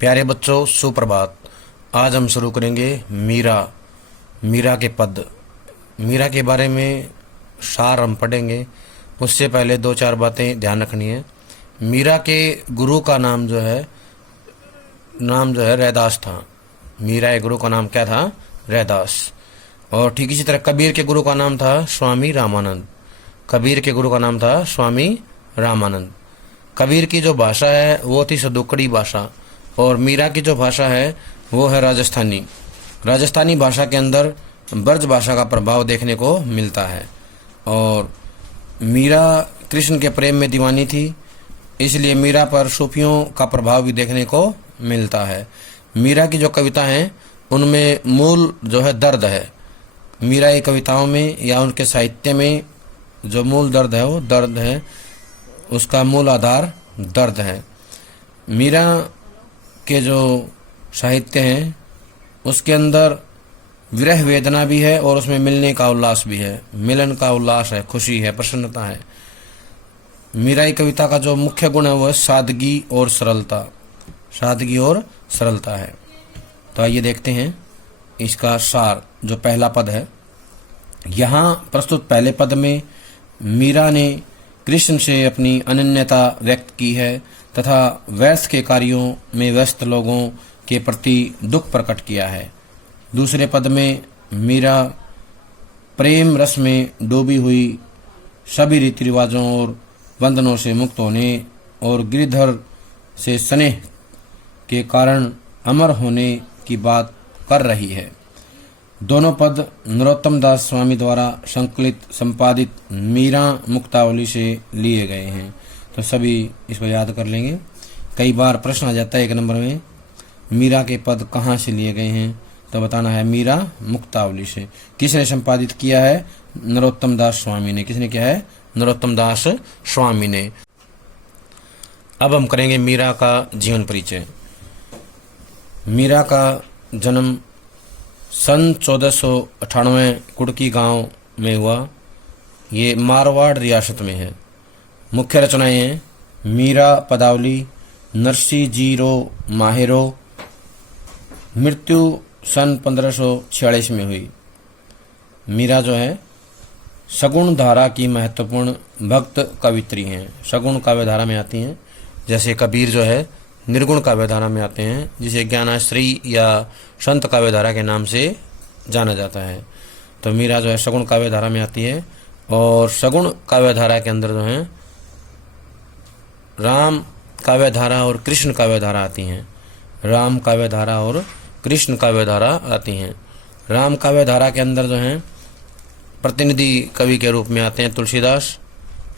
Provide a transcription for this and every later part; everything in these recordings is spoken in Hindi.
प्यारे बच्चों, सुप्रभात। आज हम शुरू करेंगे मीरा के पद। मीरा के बारे में सार हम पढ़ेंगे। उससे पहले दो चार बातें ध्यान रखनी है। मीरा के गुरु का नाम जो है रैदास था। मीरा के गुरु का नाम क्या था? रैदास। और ठीक इसी तरह कबीर के गुरु का नाम था स्वामी रामानंद। कबीर के गुरु का नाम था स्वामी रामानंद। कबीर की जो भाषा है वो थी सदुकड़ी भाषा, और मीरा की जो भाषा है वो है राजस्थानी। राजस्थानी भाषा के अंदर ब्रज भाषा का प्रभाव देखने को मिलता है। और मीरा कृष्ण के प्रेम में दीवानी थी, इसलिए मीरा पर सूफियों का प्रभाव भी देखने को मिलता है। मीरा की जो कविता हैं उनमें मूल जो है दर्द है। मीरा की कविताओं में या उनके साहित्य में जो मूल दर्द है वो दर्द है, उसका मूल आधार दर्द है। मीरा के जो साहित्य हैं उसके अंदर विरह वेदना भी है और उसमें मिलने का उल्लास भी है। मिलन का उल्लास है, खुशी है, प्रसन्नता है। मीरा की कविता का जो मुख्य गुण है वो है सादगी और सरलता। सादगी और सरलता है। तो आइए देखते हैं इसका सार। जो पहला पद है, यहाँ प्रस्तुत पहले पद में मीरा ने कृष्ण से अपनी अनन्यता व्यक्त की है तथा व्यर्थ के कार्यों में व्यस्त लोगों के प्रति दुख प्रकट किया है। दूसरे पद में मीरा प्रेम रस में डूबी हुई सभी रीति रिवाजों और बंधनों से मुक्त होने और गिरधर से स्नेह के कारण अमर होने की बात कर रही है। दोनों पद नरोत्तम दास स्वामी द्वारा संकलित संपादित मीरा मुक्तावली से लिए गए हैं। तो सभी इसको याद कर लेंगे। कई बार प्रश्न आ जाता है 1 नंबर में, मीरा के पद कहाँ से लिए गए हैं? तो बताना है मीरा मुक्तावली से। किसने संपादित किया है? नरोत्तम दास स्वामी ने। किसने किया है? नरोत्तम दास स्वामी ने। अब हम करेंगे मीरा का जीवन परिचय। मीरा का जन्म सन 1498 कुड़की गांव में हुआ। ये मारवाड़ रियासत में है। मुख्य रचनाएं हैं मीरा पदावली, नरसी जीरो माहेरो। मृत्यु सन 1546 में हुई। मीरा जो है सगुण धारा की महत्वपूर्ण भक्त कवित्री हैं। सगुण काव्य धारा में आती हैं। जैसे कबीर जो है निर्गुण काव्य धारा में आते हैं, जिसे ज्ञानाश्री या संत काव्य धारा के नाम से जाना जाता है। तो मीरा जो है सगुण काव्य धारा में आती है। और सगुण काव्य धारा के अंदर जो है राम काव्य धारा और कृष्ण काव्य धारा आती हैं। राम काव्य धारा और कृष्ण काव्य धारा आती हैं। राम काव्य धारा के अंदर जो है प्रतिनिधि कवि के रूप में आते हैं तुलसीदास,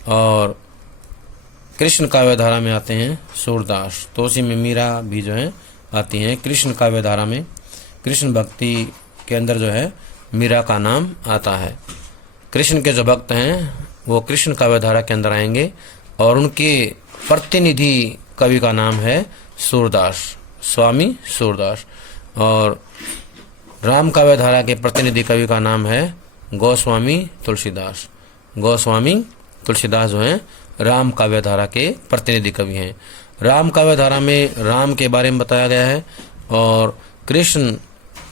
और कृष्ण काव्य धारा में आते हैं सूरदास। तो उसी में मीरा भी जो है आती हैं। कृष्ण काव्य धारा में कृष्ण भक्ति के अंदर जो है मीरा का नाम आता है। कृष्ण के जो भक्त हैं वो कृष्ण काव्य धारा के अंदर आएंगे, और उनके प्रतिनिधि कवि का नाम है सूरदास, स्वामी सूरदास। और राम काव्य धारा के प्रतिनिधि कवि का नाम है गोस्वामी तुलसीदास। गोस्वामी तुलसीदास जो हैं राम काव्य धारा के प्रतिनिधि कवि हैं। राम काव्य धारा में राम के बारे में बताया गया है, और कृष्ण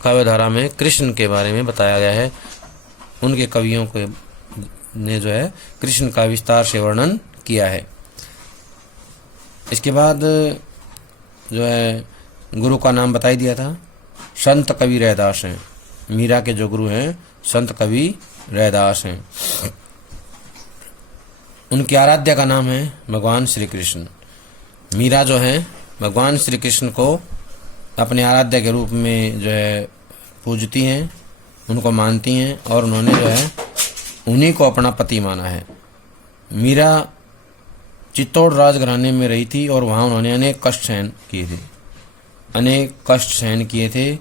काव्य धारा में कृष्ण के बारे में बताया गया है। उनके कवियों के ने जो है कृष्ण का विस्तार से वर्णन किया है। इसके बाद जो है गुरु का नाम बता ही दिया था, संत कवि रैदास हैं। मीरा के जो गुरु हैं संत कवि रैदास हैं। उनके आराध्य का नाम है भगवान श्री कृष्ण। मीरा जो है भगवान श्री कृष्ण को अपने आराध्य के रूप में जो है पूजती हैं, उनको मानती हैं, और उन्होंने जो है उन्हीं को अपना पति माना है। मीरा चित्तौड़ राजघराने में रही थी, और वहाँ उन्होंने अनेक कष्ट सहन किए थे।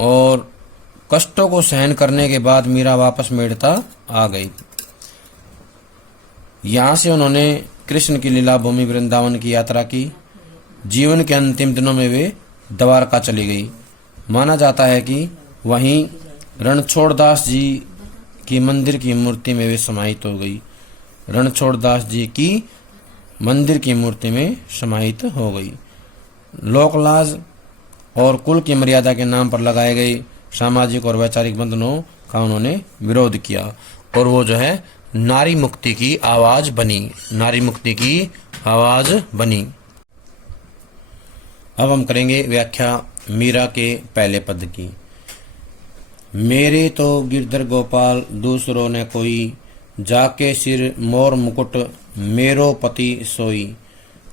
और कष्टों को सहन करने के बाद मीरा वापस मेड़ता आ गई। यहाँ से उन्होंने कृष्ण की लीला भूमि वृंदावन की यात्रा की। जीवन के अंतिम दिनों में वे द्वारका चली गई। माना जाता है कि वहीं रणछोड़दास जी की मंदिर की मूर्ति में वे समाहित हो गई। रणछोड़दास जी की मंदिर की मूर्ति में समाहित हो गई। लोकलाज और कुल की मर्यादा के नाम पर लगाए गए सामाजिक और वैचारिक बंधनों का उन्होंने विरोध किया और वो जो है नारी मुक्ति की आवाज बनी, नारी मुक्ति की आवाज बनी। अब हम करेंगे व्याख्या मीरा के पहले पद की। मेरे तो गिरधर गोपाल दूसरों ने कोई, जाके सिर मोर मुकुट मेरो पति सोई।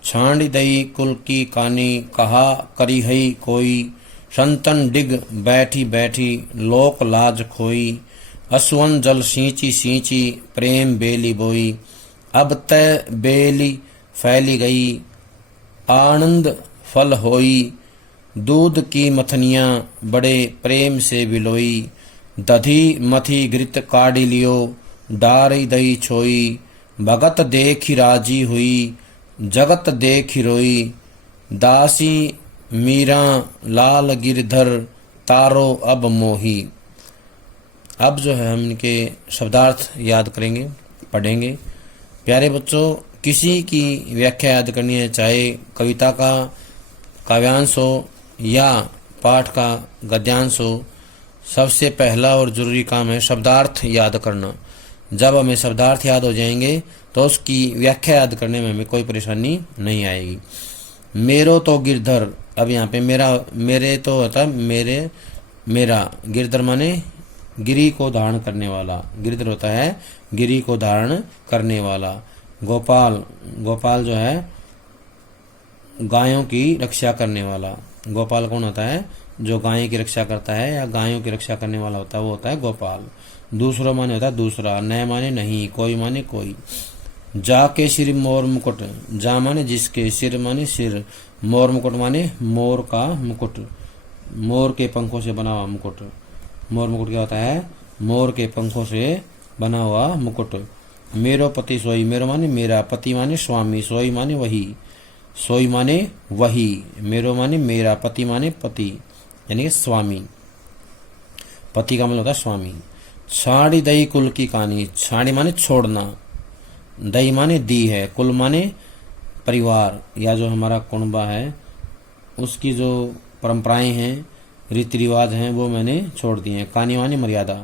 छांड दई कुल की कानी कहा करी हई कोई। संतन डिग बैठी बैठी लोक लाज खोई। असवन जल सींची सींची प्रेम बेली बोई। अब तय बेली फैली गई आनंद फल होई। दूध की मथनियाँ बड़े प्रेम से बिलोई। दधी मथी घृत काढ़ी लियो डारी दई छोई। भगत देखी राजी हुई जगत देखी रोई। दासी मीरा लाल गिरधर तारो अब मोही। अब जो है हम इनके शब्दार्थ याद करेंगे, पढ़ेंगे। प्यारे बच्चों, किसी की व्याख्या याद करनी है, चाहे कविता का काव्यांश हो या पाठ का गद्यांश हो, सबसे पहला और जरूरी काम है शब्दार्थ याद करना। जब हमें शब्दार्थ याद हो जाएंगे तो उसकी व्याख्या याद करने में हमें कोई परेशानी नहीं आएगी। मेरो तो गिरधर, अब यहाँ पे मेरे तो होता है मेरा। गिरधर माने गिरी को धारण करने वाला, गिरधर होता है गिरी को धारण करने वाला। गोपाल जो है गायों की रक्षा करने वाला। गोपाल कौन होता है? जो गायों की रक्षा करता है या गायों की रक्षा करने वाला होता है, वो होता है गोपाल। दूसरा माने होता है दूसरा, नए माने नहीं, कोई माने कोई। जाके सिर मोर मुकुट, जा माने जिसके, सिर माने सिर, मोर मुकुट माने मोर का मुकुट, मोर के पंखों से बना हुआ मुकुट। मोर मुकुट क्या होता है? मोर के पंखों से बना हुआ मुकुट। मेरो पति सोई, मेरो माने मेरा, पति माने स्वामी, सोई माने वही, सोई माने वही, मेरो माने मेरा, पति माने पति यानी कि स्वामी, पति का मतलब होता है स्वामी। छाड़ी दई कुल की कहानी, छाड़ी माने छोड़ना, दई माने दी है, कुल माने परिवार या जो हमारा कुनबा है उसकी जो परंपराएं हैं, रीति रिवाज हैं, वो मैंने छोड़ दिए हैं। कहानी माने मर्यादा,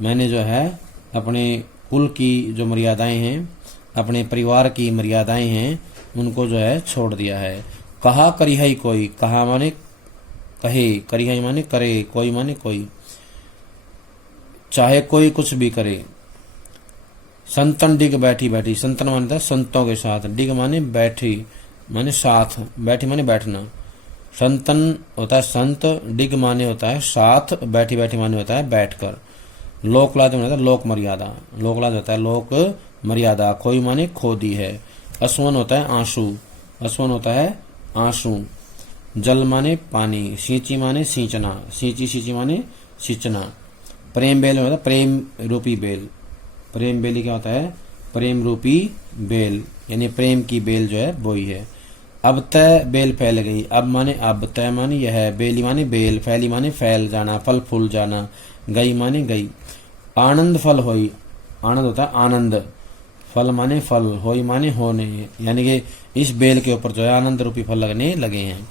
मैंने जो है अपने कुल की जो मर्यादाएं हैं, अपने परिवार की मर्यादाएं हैं, उनको जो है छोड़ दिया है। कहा करिहई कोई, कहा माने कहे, करिहई माने करे, कोई माने कोई, चाहे कोई कुछ भी करे। संतन डिग बैठी बैठी, संतन माने था संतों के साथ, डिग माने बैठी माने साथ, बैठी माने बैठना। संतन होता है संत, डिग माने होता है साथ, बैठी बैठी माने होता है बैठकर। लोकलाज माने होता है लोक मर्यादा, लोकलाज होता है लोक मर्यादा। खोई माने खो दी है। असवन होता है आंसू, असवन होता है आंसू। जल माने पानी, सींची माने सींचना, सींची सींची माने सींचना। प्रेम बेल होता है प्रेम रूपी बेल, प्रेम बेली क्या होता है? प्रेम रूपी बेल, यानी प्रेम की बेल जो है बोई है। अब तय बेल फैल गई, अब माने अब, तय माने यह, बेली माने बेल, फैली माने फैल जाना, फल फूल जाना, गई माने गई। आनंद फल होई, आनंद होता है आनंद, फल माने फल, होई माने होने, यानी कि इस बेल के ऊपर जो है आनंद रूपी फल लगने लगे हैं।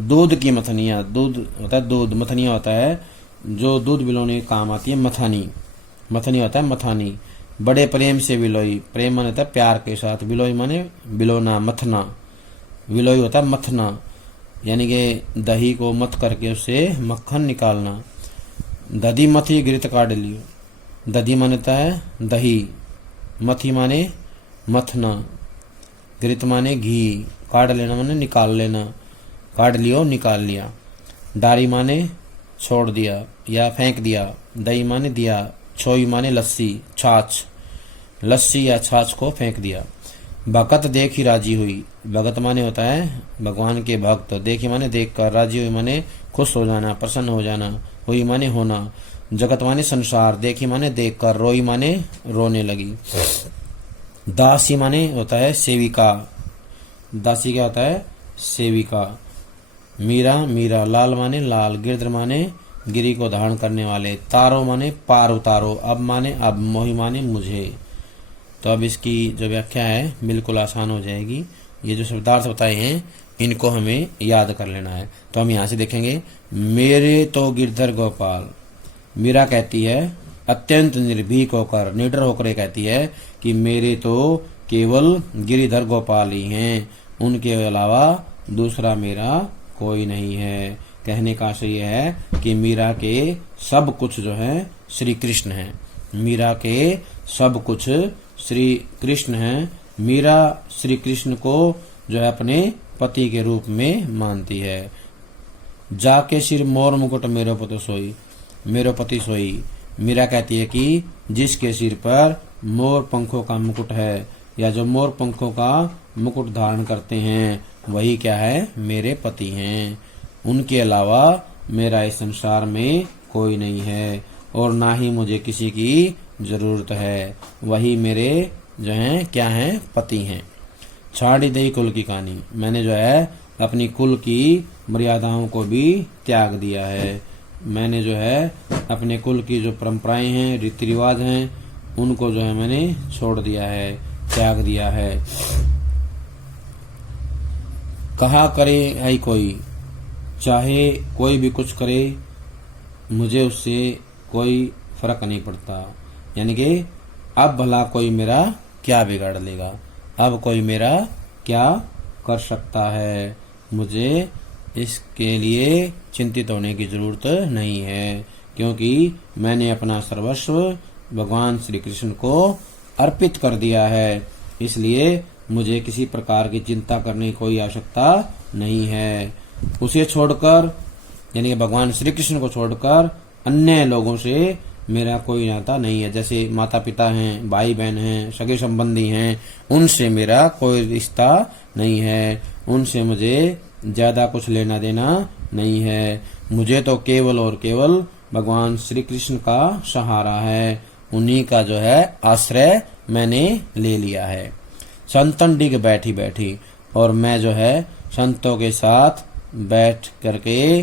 दूध की मथनिया, दूध होता है दूध, मथनिया होता है जो दूध बिलोने काम आती है, मथानी, मथनी होता है मथानी। बड़े प्रेम से बिलोई, प्रेम माने होता है प्यार के साथ, बिलोई माने बिलोना, मथना, विलोई होता है मथना, यानी कि दही को मथ करके उससे मक्खन निकालना। दधी मथी घृत काढ़ लियो, दधी माने होता है दही, मथी माने मथना, घृत माने घी, काढ़ लेना माने निकाल लेना, काढ़ लियो निकाल लिया। डारी माने छोड़ दिया या फेंक दिया, दही माने दिया, छोई माने लस्सी, छाछ, लस्सी या छाछ को फेंक दिया। भगत देखी राजी हुई, भगत माने होता है भगवान के भक्त, देखी माने देख कर, राजी हुई माने खुश हो जाना, प्रसन्न हो जाना, हुई माने होना। जगत माने संसार, देखी माने देख कर, रोई माने रोने लगी। दासी माने होता है सेविका, दासी क्या होता है? सेविका। मीरा मीरा, लाल माने लाल, गिरधर माने गिरी को धारण करने वाले, तारो माने पार उतारो, अब माने अब, मोही माने मुझे। तो अब इसकी जो व्याख्या है बिल्कुल आसान हो जाएगी। ये जो शब्दार्थ बताए हैं इनको हमें याद कर लेना है। तो हम यहाँ से देखेंगे, मेरे तो गिरधर गोपाल। मीरा कहती है अत्यंत निर्भीक होकर, निडर होकर कहती है कि मेरे तो केवल गिरिधर गोपाल ही हैं, उनके अलावा दूसरा मेरा कोई नहीं है। कहने का आशय यह है कि मीरा के सब कुछ जो है श्री कृष्ण है। मीरा के सब कुछ श्री कृष्ण है। मीरा श्री कृष्ण को जो है अपने पति के रूप में मानती है। जाके सिर मोर मुकुट मेरो पति सोई, मेरो पति सोई। मीरा कहती है कि जिसके सिर पर मोर पंखों का मुकुट है, या जो मोर पंखों का मुकुट धारण करते हैं, वही क्या है, मेरे पति हैं। उनके अलावा मेरा इस संसार में कोई नहीं है और ना ही मुझे किसी की जरूरत है। वही मेरे जो हैं क्या हैं, पति हैं। छाड़ी दई कुल की कहानी, मैंने जो है अपनी कुल की मर्यादाओं को भी त्याग दिया है। मैंने जो है अपने कुल की जो परंपराएं हैं, रीति रिवाज हैं, उनको जो है मैंने छोड़ दिया है, त्याग दिया है। कहा करे है कोई, चाहे कोई भी कुछ करे, मुझे उससे कोई फर्क नहीं पड़ता। यानी कि अब भला कोई मेरा क्या बिगाड़ लेगा, अब कोई मेरा क्या कर सकता है, मुझे इसके लिए चिंतित होने की जरूरत नहीं है, क्योंकि मैंने अपना सर्वस्व भगवान श्री कृष्ण को अर्पित कर दिया है। इसलिए मुझे किसी प्रकार की चिंता करने की कोई आवश्यकता नहीं है। उसे छोड़कर, यानी कि भगवान श्री कृष्ण को छोड़कर अन्य लोगों से मेरा कोई नाता नहीं है। जैसे माता पिता हैं, भाई बहन हैं, सगे संबंधी हैं, उनसे मेरा कोई रिश्ता नहीं है, उनसे मुझे ज्यादा कुछ लेना देना नहीं है। मुझे तो केवल और केवल भगवान श्री कृष्ण का सहारा है, उन्हीं का जो है आश्रय मैंने ले लिया है। संतन डिग बैठी बैठी, और मैं जो है संतों के साथ बैठ करके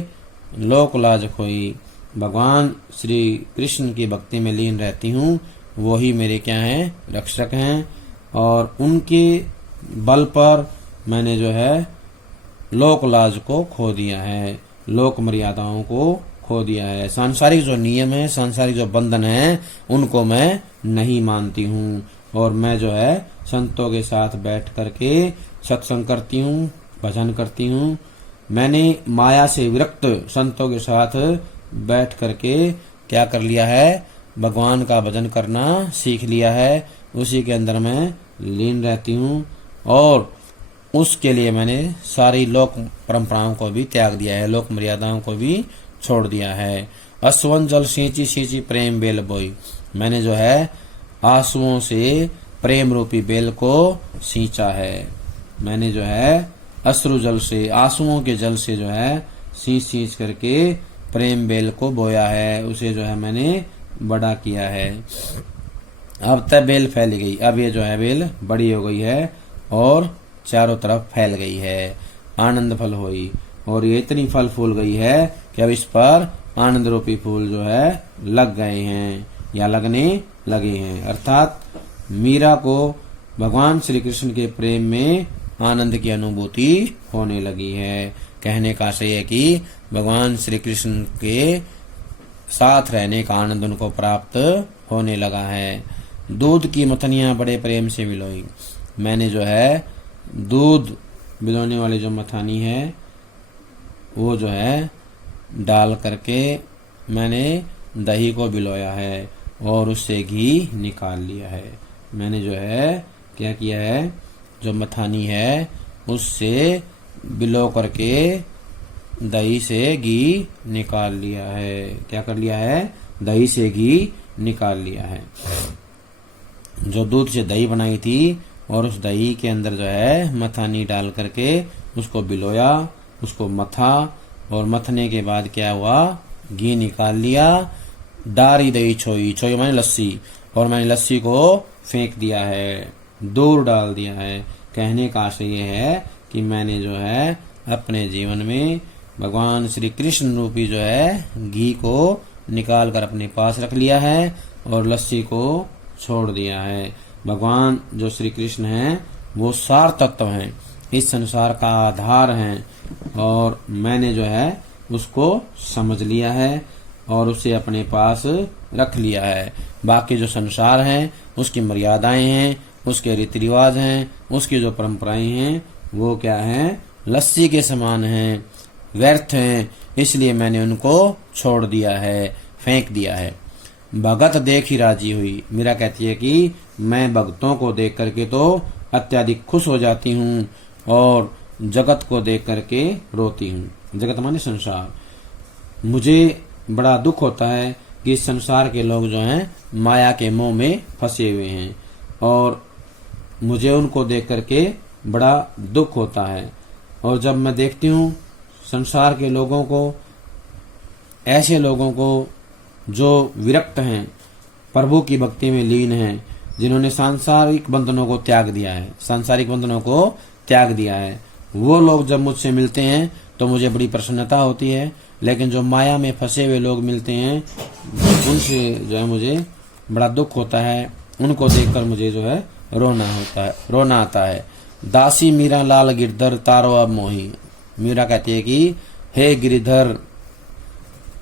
लोक लाज खोई, भगवान श्री कृष्ण की भक्ति में लीन रहती हूँ। वही मेरे क्या हैं, रक्षक हैं, और उनके बल पर मैंने जो है लोक लाज को खो दिया है, लोक मर्यादाओं को खो दिया है। सांसारिक जो नियम है, सांसारिक जो बंधन है, उनको मैं नहीं मानती हूँ, और मैं जो है संतों के साथ बैठ करके सत्संग करती हूँ, भजन करती हूँ। मैंने माया से विरक्त संतों के साथ बैठ करके क्या कर लिया है, भगवान का भजन करना सीख लिया है। उसी के अंदर मैं लीन रहती हूँ, और उसके लिए मैंने सारी लोक परंपराओं को भी त्याग दिया है, लोक मर्यादाओं को भी छोड़ दिया है। असवन जल सींची सींची प्रेम बेल बोई, मैंने जो है आंसुओं से प्रेम रूपी बेल को सींचा है। मैंने जो है अश्रु जल से, आंसुओं के जल से जो है सींच सींच करके प्रेम बेल को बोया है, उसे जो है मैंने बड़ा किया है। अब तक बेल फैल गई, अब ये जो है बेल बड़ी हो गई है और चारों तरफ फैल गई है। आनंद फल हुई, और ये इतनी फल फूल गई है कि अब इस पर आनंद रूपी फूल जो है लग गए हैं या लगने लगे हैं। अर्थात मीरा को भगवान श्री कृष्ण के प्रेम में आनंद की अनुभूति होने लगी है। कहने का आशय है कि भगवान श्री कृष्ण के साथ रहने का आनंद उनको प्राप्त होने लगा है। दूध की मथनियां बड़े प्रेम से बिलोई, मैंने जो है दूध बिलोने वाली जो मथानी है वो जो है डाल करके मैंने दही को बिलोया है और उससे घी निकाल लिया है। मैंने जो है क्या किया है, जो मथानी है उससे बिलो करके दही से घी निकाल लिया है। क्या कर लिया है, दही से घी निकाल लिया है। जो दूध से दही बनाई थी और उस दही के अंदर जो है मथानी डाल करके उसको बिलोया, उसको मथा, और मथने के बाद क्या हुआ, घी निकाल लिया। डारी दही छोई, छोई मैंने लस्सी, और मैंने लस्सी को फेंक दिया है, दूर डाल दिया है। कहने का आशय ये है कि मैंने जो है अपने जीवन में भगवान श्री कृष्ण रूपी जो है घी को निकाल कर अपने पास रख लिया है और लस्सी को छोड़ दिया है। भगवान जो श्री कृष्ण हैं वो सार तत्व हैं, इस संसार का आधार हैं और मैंने जो है उसको समझ लिया है और उसे अपने पास रख लिया है। बाकी जो संसार है उसकी मर्यादाएं हैं, उसके रीति रिवाज हैं, उसकी जो परंपराएं हैं वो क्या है, लस्सी के समान हैं, व्यर्थ हैं, इसलिए मैंने उनको छोड़ दिया है, फेंक दिया है। भगत देख ही राजी हुई। मीरा कहती है कि मैं भक्तों को देख करके तो अत्यधिक खुश हो जाती हूँ और जगत को देख करके रोती हूँ। जगत माने संसार। मुझे बड़ा दुख होता है कि इस संसार के लोग जो हैं माया के मोह में फंसे हुए हैं और मुझे उनको देख करके बड़ा दुख होता है। और जब मैं देखती हूँ संसार के लोगों को, ऐसे लोगों को जो विरक्त हैं, प्रभु की भक्ति में लीन हैं, जिन्होंने सांसारिक बंधनों को त्याग दिया है, सांसारिक बंधनों को त्याग दिया है, वो लोग जब मुझसे मिलते हैं तो मुझे बड़ी प्रसन्नता होती है। लेकिन जो माया में फंसे हुए लोग मिलते हैं उनसे जो है मुझे बड़ा दुख होता है, उनको देखकर मुझे जो है रोना आता है। दासी मीरा लाल गिरधर तारो अब मोही। मीरा कहती है कि हे गिरिधर,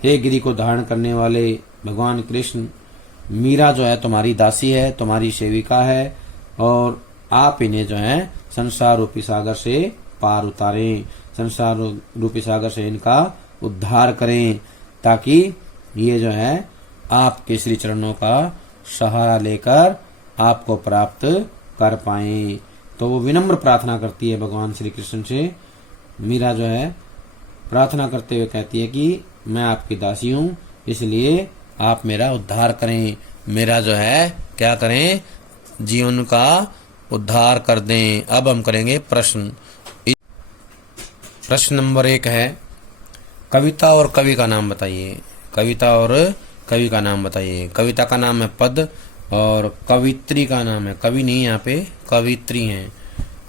हे गिरि को धारण करने वाले भगवान कृष्ण, मीरा जो है तुम्हारी दासी है, तुम्हारी सेविका है और आप इन्हें जो है संसार रूपी सागर से पार उतारें, संसार रूपी सागर से इनका उद्धार करें, ताकि ये जो है आपके श्री चरणों का सहारा लेकर आपको प्राप्त कर पाएं। तो वो विनम्र प्रार्थना करती है भगवान श्री कृष्ण से। मीरा जो है प्रार्थना करते हुए कहती है कि मैं आपकी दासी हूँ, इसलिए आप मेरा उद्धार करें, मेरा जो है क्या करें, जीवन का उद्धार कर दें। अब हम करेंगे प्रश्न। प्रश्न नंबर 1 है, कविता और कवि का नाम बताइए। कविता और कवि का नाम बताइए। कविता का नाम है पद और कवित्री का नाम है, कवि नहीं, यहाँ पे कवित्री हैं।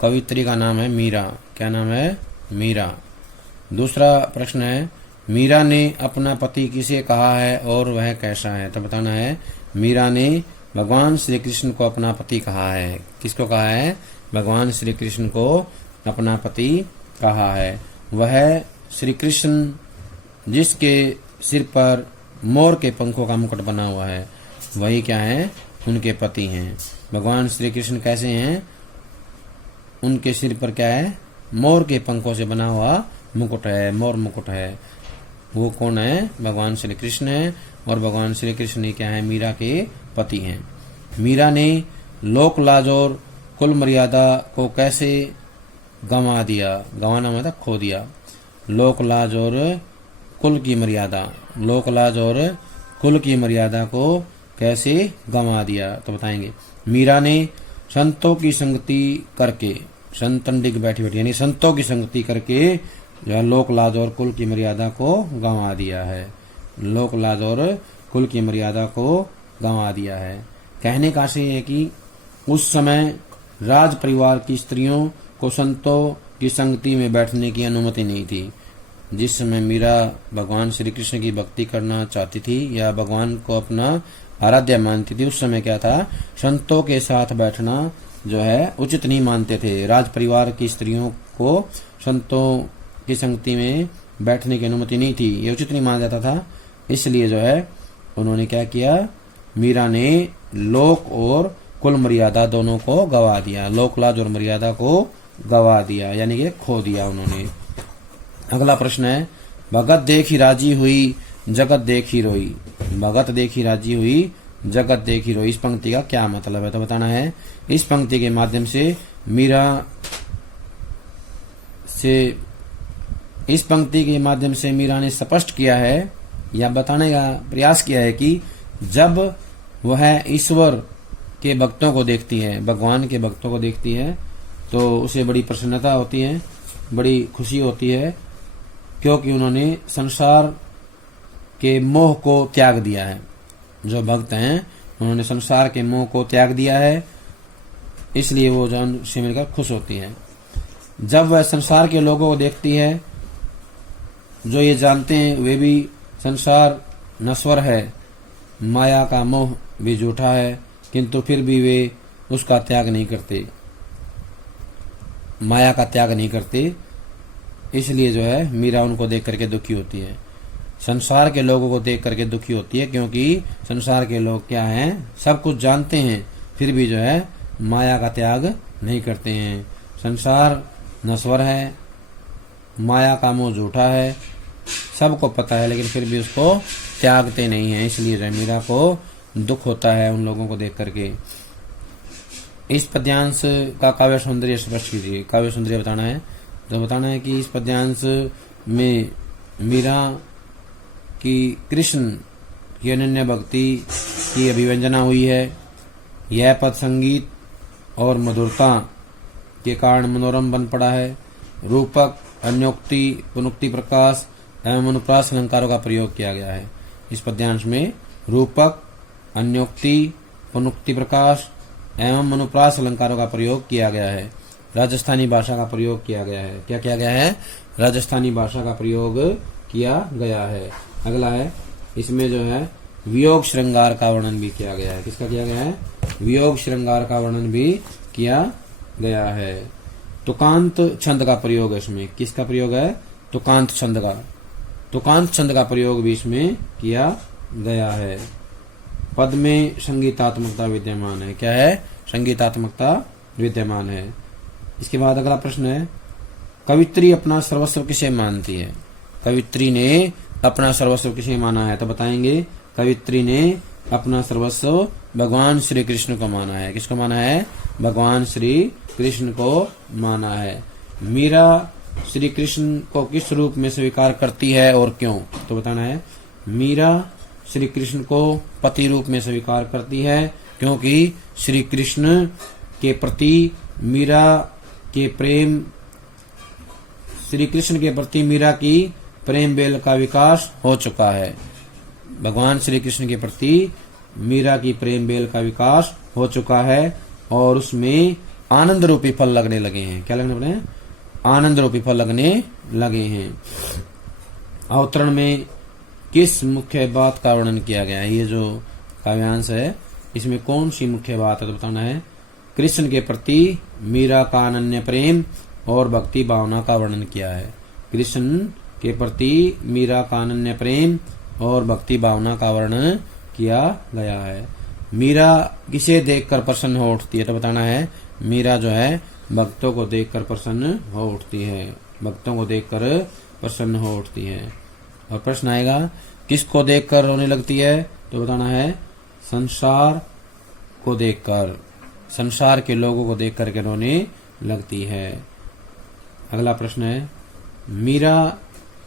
कवित्री का नाम है मीरा। क्या नाम है? मीरा। दूसरा प्रश्न है, मीरा ने अपना पति किसे कहा है और वह कैसा है? तो बताना है, मीरा ने भगवान श्री कृष्ण को अपना पति कहा है। किसको कहा है? भगवान श्री कृष्ण को अपना पति कहा है। वह श्री कृष्ण जिसके सिर पर मोर के पंखों का मुकुट बना हुआ है, वही क्या है? उनके पति हैं। भगवान श्री कृष्ण कैसे हैं? उनके सिर पर क्या है? मोर के पंखों से बना हुआ मुकुट है, मोर मुकुट है। वो कौन है? भगवान श्री कृष्ण है और भगवान श्री कृष्ण क्या है? मीरा के पति हैं। मीरा ने लोक लाज और कुल मर्यादा को कैसे गंवा दिया? गंवाना मतलब खो दिया। लोक लाज और कुल की मर्यादा, लोक लाज और कुल की मर्यादा को कैसे गंवा दिया? तो बताएंगे, मीरा ने संतों की संगति करके, संतंडिक बैठी बैठी यानी संतों की संगति करके जो लोक लाज और कुल की मर्यादा को गंवा दिया है। लोक लाज और कुल की मर्यादा को गंवा दिया है। कहने का आशय है कि उस समय राज परिवार की स्त्रियों को संतों की संगति में बैठने की अनुमति नहीं थी। जिस समय मीरा भगवान श्री कृष्ण की भक्ति करना चाहती थी या भगवान को अपना आराध्य मानती थी, उस समय क्या था? संतों के साथ बैठना जो है उचित नहीं मानते थे। राज परिवार की स्त्रियों को संतों की संगति में बैठने की अनुमति नहीं थी, ये उचित नहीं माना जाता था। इसलिए जो है उन्होंने क्या किया? मीरा ने लोक और कुल मर्यादा दोनों को गवा दिया। लोक लाज और मर्यादा को गवा दिया यानी कि खो दिया उन्होंने। अगला प्रश्न है, भगत देखी राजी हुई जगत देखी रोई। भगत देखी राजी हुई जगत देखी रोई, इस पंक्ति का क्या मतलब है? तो बताना है, इस पंक्ति के माध्यम से मीरा ने स्पष्ट किया है या बताने का प्रयास किया है कि जब वह ईश्वर के भक्तों को देखती है, भगवान के भक्तों को देखती है, तो उसे बड़ी प्रसन्नता होती है, बड़ी खुशी होती है, क्योंकि उन्होंने संसार के मोह को त्याग दिया है। जो भक्त हैं उन्होंने संसार के मोह को त्याग दिया है, इसलिए वो जन से मिलकर खुश होती है। जब वह संसार के लोगों को देखती है जो ये जानते हैं वे भी संसार नश्वर है, माया का मोह भी झूठा है, किंतु फिर भी वे उसका त्याग नहीं करते। माया का त्याग नहीं करते, इसलिए जो है मीरा उनको देख करके दुखी होती है। संसार के लोगों को देख करके दुखी होती है, क्योंकि संसार के लोग क्या हैं, सब कुछ जानते हैं, फिर भी जो है माया का त्याग नहीं करते हैं। संसार नश्वर है, माया का मोह झूठा है, सबको पता है, लेकिन फिर भी उसको त्यागते नहीं है, इसलिए जो है मीरा को दुख होता है उन लोगों को देख करके। इस पद्यांश का काव्य सौंदर्य स्पष्ट कीजिए। काव्य सौंदर्य बताना है, तो बताना है कि इस पद्यांश में मीरा की कृष्ण की अनन्य भक्ति की अभिव्यंजना हुई है। यह पद संगीत और मधुरता के कारण मनोरम बन पड़ा है। रूपक, अन्योक्ति, पुनोक्ति प्रकाश एवं अनुप्रास अलंकारों का प्रयोग किया गया है। इस पद्यांश में रूपक, अन्योक्ति, पुनोक्ति प्रकाश एवं अनुप्रास अलंकारों का प्रयोग किया गया है। राजस्थानी भाषा का प्रयोग किया गया है। क्या किया गया है? राजस्थानी भाषा का प्रयोग किया गया है। अगला है, इसमें जो है वियोग श्रृंगार का वर्णन भी किया गया है। किसका किया गया है? वियोग श्रृंगार का वर्णन भी किया गया है। तुकांत छंद का प्रयोग है इसमें। किसका प्रयोग है? तुकांत छंद का। तुकांत छंद का प्रयोग भी इसमें किया गया है। पद में संगीतात्मकता विद्यमान है। क्या है? संगीतात्मकता विद्यमान है। इसके बाद अगला प्रश्न है, कवित्री अपना सर्वस्व किसे मानती है? कवित्री ने अपना सर्वस्व किसे माना है? तो बताएंगे, कवित्री ने अपना सर्वस्व भगवान श्री कृष्ण को माना है। किसको माना है? भगवान श्री कृष्ण को माना है। मीरा श्री कृष्ण को किस रूप में स्वीकार करती है और क्यों? तो बताना है, मीरा श्री कृष्ण को पति रूप में स्वीकार करती है, क्योंकि श्री कृष्ण के प्रति मीरा के प्रेम, श्री कृष्ण के प्रति मीरा की प्रेम बेल का विकास हो चुका है। भगवान श्री कृष्ण के प्रति मीरा की प्रेम बेल का विकास हो चुका है और उसमें आनंद रूपी फल लगने लगे हैं। क्या लगने लगे हैं? आनंद रूपी फल लगने लगे हैं। अवतरण में किस मुख्य बात का वर्णन किया गया है? ये जो काव्यांश है इसमें कौन सी मुख्य बात है? तो बताना है, कृष्ण के प्रति मीरा का अनन्य प्रेम और भक्ति भावना का वर्णन किया है। कृष्ण के प्रति मीरा का अनन्य प्रेम और भक्ति भावना का वर्णन किया गया है। मीरा किसे देखकर प्रसन्न हो उठती है? तो बताना है, मीरा जो है भक्तों को देखकर प्रसन्न हो उठती है। भक्तों को देखकर प्रसन्न हो उठती है। और प्रश्न आएगा, किसको देखकर रोने लगती है? तो बताना है, संसार को देखकर, संसार के लोगों को देख करके रोने लगती है। अगला प्रश्न है, मीरा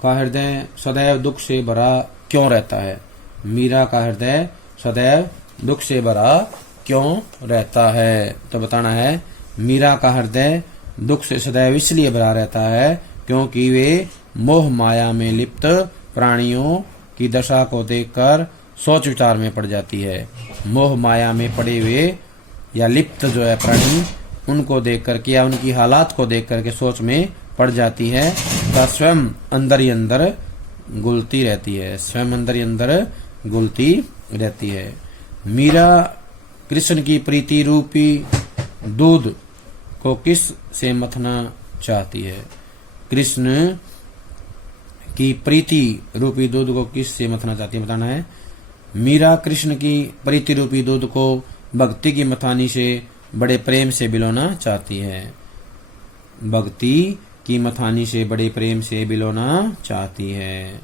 का हृदय सदैव दुख से भरा क्यों रहता है? मीरा का हृदय सदैव दुख से भरा क्यों रहता है? तो बताना है, मीरा का हृदय दुख से सदैव इसलिए भरा रहता है क्योंकि वे मोह माया में लिप्त प्राणियों की दशा को देखकर सोच विचार में पड़ जाती है। मोह माया में पड़े हुए या लिप्त जो है प्राणी, उनको देख करके या उनकी हालात को देख करके सोच में पड़ जाती है, तो स्वयं अंदर ही अंदर गुलती रहती है। स्वयं अंदर ही अंदर गुलती रहती है। मीरा कृष्ण की प्रीति रूपी दूध को किस से मथना चाहती है? कृष्ण की प्रीति रूपी दूध को किस से मथना चाहती है? बताना है, मीरा कृष्ण की प्रीति रूपी दूध को भक्ति की मथानी से बड़े प्रेम से बिलोना चाहती है। भक्ति की मथानी से बड़े प्रेम से बिलोना चाहती है।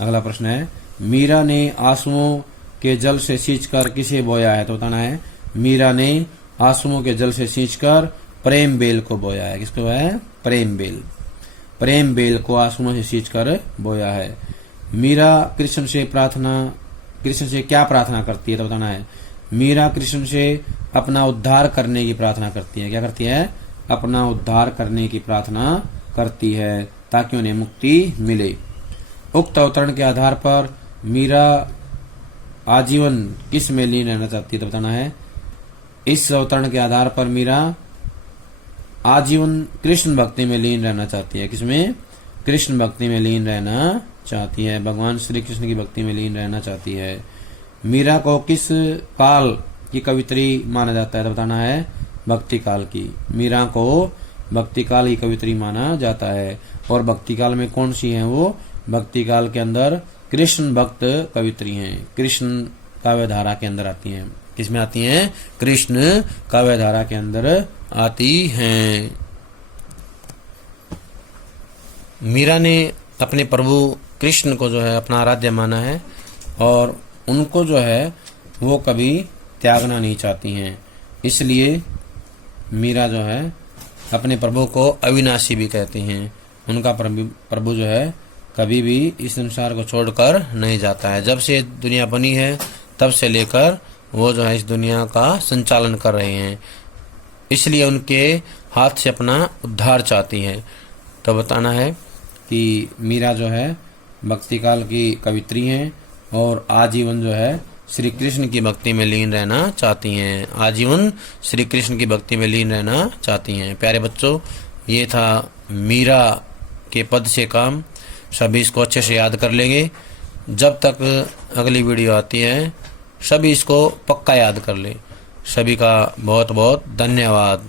अगला प्रश्न है, मीरा ने आंसुओं के जल से सींचकर किसे बोया है? तो बताना है, मीरा ने आंसुओं के जल से सींचकर प्रेम बेल को बोया है। किसको बोया है? प्रेम बेल। प्रेम बेल को आंसुओं से सींचकर बोया है। मीरा कृष्ण से क्या प्रार्थना करती है? तो बताना है, मीरा कृष्ण से अपना उद्धार करने की प्रार्थना करती है। क्या करती है? अपना उद्धार करने की प्रार्थना करती है ताकि उन्हें मुक्ति मिले। उक्त अवतरण के आधार पर मीरा आजीवन किस में लीन रहना चाहती है? तो बताना है, इस अवतरण के आधार पर मीरा आजीवन कृष्ण भक्ति में लीन रहना चाहती है। किसमें? कृष्ण भक्ति में लीन रहना चाहती है। भगवान श्री कृष्ण की भक्ति में लीन रहना चाहती है। मीरा को किस काल की कवित्री माना जाता है? तो बताना है, भक्ति काल की। मीरा को भक्ति काल ही कवित्री माना जाता है। और भक्ति काल में कौन सी हैं वो? भक्ति काल के अंदर कृष्ण भक्त कवित्री हैं, कृष्ण काव्य धारा के अंदर आती हैं। किसमें आती हैं? कृष्ण काव्य धारा के अंदर आती हैं। मीरा ने अपने प्रभु कृष्ण को जो है अपना आराध्य माना है और उनको जो है वो कभी त्यागना नहीं चाहती हैं। इसलिए मीरा जो है अपने प्रभु को अविनाशी भी कहती हैं। उनका प्रभु जो है कभी भी इस संसार को छोड़कर नहीं जाता है। जब से दुनिया बनी है तब से लेकर वो जो है इस दुनिया का संचालन कर रहे हैं, इसलिए उनके हाथ से अपना उद्धार चाहती हैं। तो बताना है कि मीरा जो है भक्ति काल की कवित्री हैं और आजीवन जो है श्री कृष्ण की भक्ति में लीन रहना चाहती हैं, आजीवन श्री कृष्ण की भक्ति में लीन रहना चाहती हैं। प्यारे बच्चों, ये था मीरा के पद से काम। सभी इसको अच्छे से याद कर लेंगे। जब तक अगली वीडियो आती है सभी इसको पक्का याद कर ले। सभी का बहुत बहुत धन्यवाद।